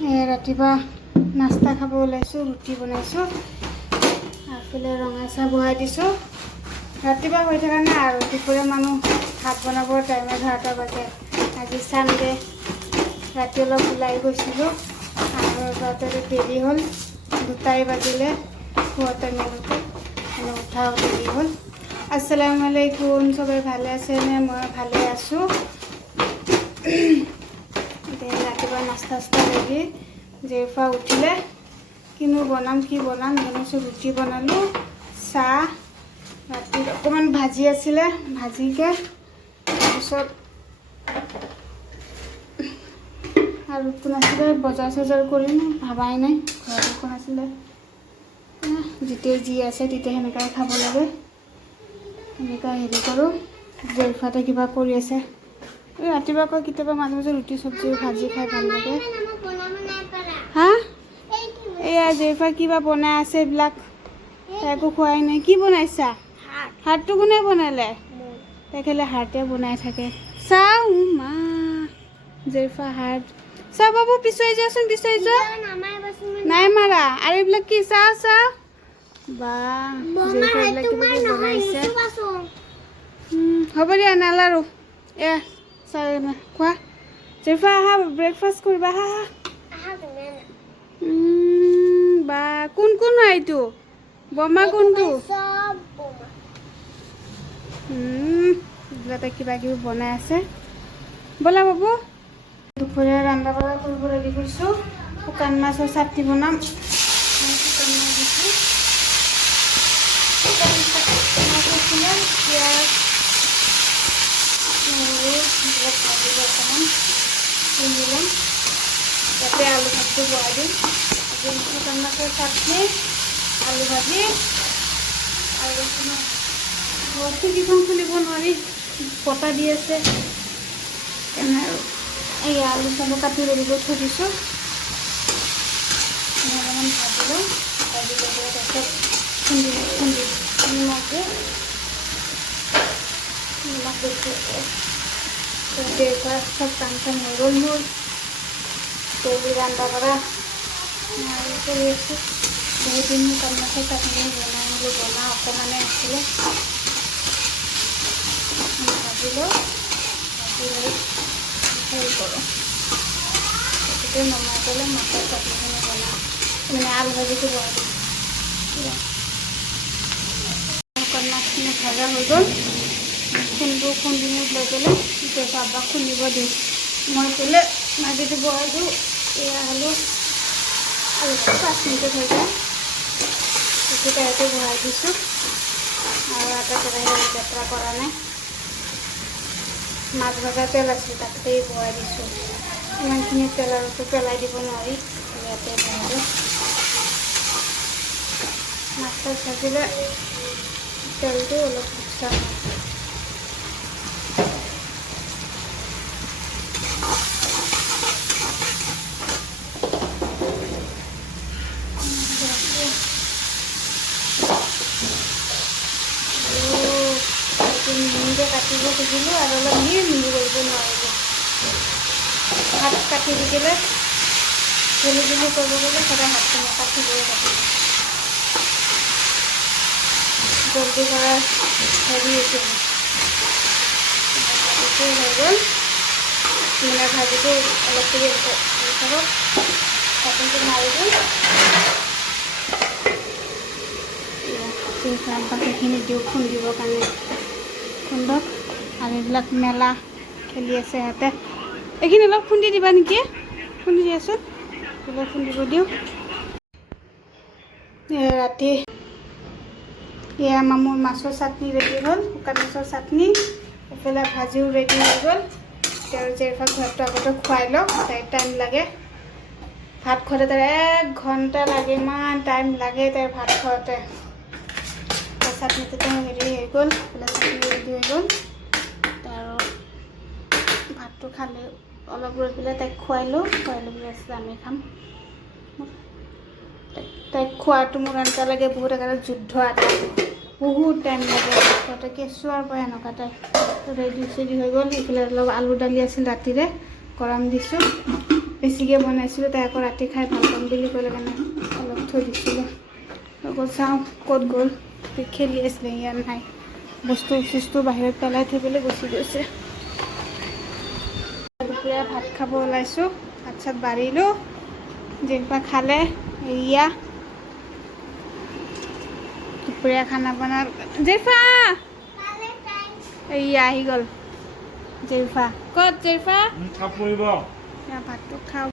ৰাতিপুৱা নাস্তা খাব ওলাইছোঁ, ৰুটি বনাইছোঁ, আগফালে ৰঙা চাহ বহাই দিছোঁ। ৰাতিপুৱা হৈ থকা নাই আৰু দুপৰীয়া মানুহ ভাত বনাবৰ টাইম 11টা বাজে। আজি চানডে, ৰাতি অলপ ওলাই গৈছিলোঁ আৰু তাতে দেৰি হ'ল, 2টাই বাজিলে শুৱতে মেলোতে, উঠাও দেৰি হ'ল। আসসালামু আলাইকুম, সবাই ভালে আছেনে? মই ভালে আছোঁ। ৰাতিপুৱা নাস্তা ৰেডি, জেফা উঠিলে কিনো বনাম কি বনাম বনাইছোঁ, ৰুটি বনালোঁ, চাহ, ৰাতিত অকণমান ভাজি আছিলে, ভাজিকে তাৰপিছত আৰু কোন আছিলে বজাৰ চজাৰ কৰিম, ভাবাই নাই ঘৰত কোন আছিলে। যেতিয়া যি আছে তেতিয়া সেনেকুৱাই খাব লাগে, সেনেকুৱা হেৰি কৰোঁ। জেফাতে কিবা কৰি আছে। ৰাতিপুৱা আকৌ কেতিয়াবা মাজে মাজে ৰুটি চব্জি ভাজি খাই ভাল লাগে। হা এয়া জেফা কিবা বনাই আছে, এইবিলাক একো খোৱাই নাই। কি বনাইছা? হাতটো কোনে বনালে? তাই খালি হাতে বনাই থাকে। চাওঁ মা জেফা হাত চাহ, বাবু পিছুৱাই যোৱাচোন, পিছুৱাই যোৱা। নাই মাৰা। আৰু এইবিলাক কি? চাহ চাহ বা জেফা এইবিলাক কিবা কিবি বনাইছে। হ'ব দিয়া নালাৰো। এয়া চাহ খোৱা জেফা, আহা ব্ৰেকফাষ্ট কৰিবা, আহা আহা। বা কোন কোন হয় এইটো? বমা কোনটো? এইবিলাতে কিবা কিবি বনাই আছে। ব'লা বাবু। দুপৰীয়া ৰন্ধা বঢ়া কৰিব ৰেডি কৰিছোঁ। শুকান মাছৰ চাটনি বনাম। শুকান মাছ দিছোঁ, শুকান মাছ আছিলে, পিঁয়াজ, নহৰু এইবিলাক ভাজিব, অকণমান খুন্দি ল'ম, তাতে আলু ভাজিটো বহাই দিম। শুকান মাছৰ চাটনি, আলু ভাজি আৰু খিৰিকীখন খুলিব নোৱাৰি, বতাহ দি আছে আৰু এই আলু চালু কাটি ৰেডি কৰি থৈ দিছোঁ। অলপমান ভাজি লওঁ, ভাজি লৈ পেলাই তাৰপিছত খুন্দি নিমখ বেছি চব কাম চাম হৈ গ'ল মোৰ। ডেইলি ৰন্ধা বঢ়া কৰি আছোঁ। বহুত দিন শুকান মাছৰ চাটনি বনাওঁ অকণমানে আছিলে। ভাজি লওঁ, ভাজি লৈ হেৰি কৰোঁ, গতিকে নমাই পেলাই মাছৰ চাটনিখিনি বনাওঁ, মানে আলু ভাজিটো বনাই দিওঁ। শুকান মাছখিনি ভাজা হৈ গ'ল। খুন্দি লৈ পেলাই জেফা আব্বাক খুন্দিব দিওঁ। মই পেলাই ভাজিটো বহাই দিওঁ। এয়া আলু আৰু 5 মিনিটত হৈ যায়। সেইটো কেৰাহীতে বহাই দিছোঁ আৰু এটা কেৰাহী লেতেৰা কৰা নাই। মাছ ভজা তেল আছে, তাতেই বহাই দিছোঁ। ইমানখিনি তেল আৰু পেলাই দিব নোৱাৰি, ইয়াতে বহাই দিওঁ। মাছ চাছ ভাজিলে তেলটো অলপ উৎসাহ হয়। মিহিকৈ কাটিব খুজিলোঁ আৰু অলপ মিহি কৰিব নোৱাৰিব। হাত কাটি থাকিলে জলি কৰিব গ'লে সদায় হাতটো কাটিবই কাটিব। জলদি কৰা হেৰি হৈছে, ভাজিটো হৈ গ'ল। মানে ভাজিটো অলপ কৰি থাকক, ঢাকনটো মাৰি দিওঁ। বাকীখিনি দিওঁ খুন্দিবৰ কাৰণে, খুন্দক। আৰু এইবিলাক মেলা খেলি আছে সিহঁতে, এইখিনি অলপ খুন্দি দিবা নেকি? খুন্দি দিয়াচোন, এইবিলাক খুন্দিব দিওঁ। ৰাতি এয়া মোৰ মাছৰ চাটনি ৰেডি হ'ল, শুকান মাছৰ চাটনি। এইফালে ভাজিও ৰেডি হৈ গ'ল। তেওঁৰ জেফা ঘৰটো আগতে খুৱাই লওঁ, তাইৰ টাইম লাগে ভাত খোৱাতে। তাইৰ 1 ঘণ্টা লাগে, ইমান টাইম লাগে তাইৰ ভাত খোৱাতে। চাটনিটো হেৰি হৈ গ'ল, চাটনি ৰেডি হৈ গ'ল। আৰু ভাতটো খালে অলপ ৰৈ পেলাই তাইক খুৱাই লৈ পেলাই আমি খাম। তাইক খোৱাটো মোৰ এনেকুৱা লাগে বহুত একেবাৰে যুদ্ধ এটা, বহুত টাইম লাগে। খোৱাতে কেঁচুৱাৰ পৰা এনেকুৱা তাই ৰেডি হৈ গ'ল। এইফালে অলপ আলু দালি আছিল ৰাতিৰে, গৰম দিছোঁ। বেছিকৈ বনাইছিলোঁ, তাই আকৌ ৰাতি খাই ভাল পাম বুলি ক'লে কাৰণে অলপ থৈ দিছিলোঁ। আকৌ চাওঁ ক'ত গ'ল, খেলি আছিলে, ইয়াত নাই। বস্তু চস্তু বাহিৰত পেলাই থৈ পেলাই গুচি গৈছে। দুপৰীয়া ভাত খাব ওলাইছোঁ, ভাত চাত বাঢ়িলোঁ, যেনিবা খালে এয়া দুপৰীয়া খানা বনাল। জেফা এয়া আহি গ'ল, জেফা ক'ত জেফা? ভাতটো খাওঁ।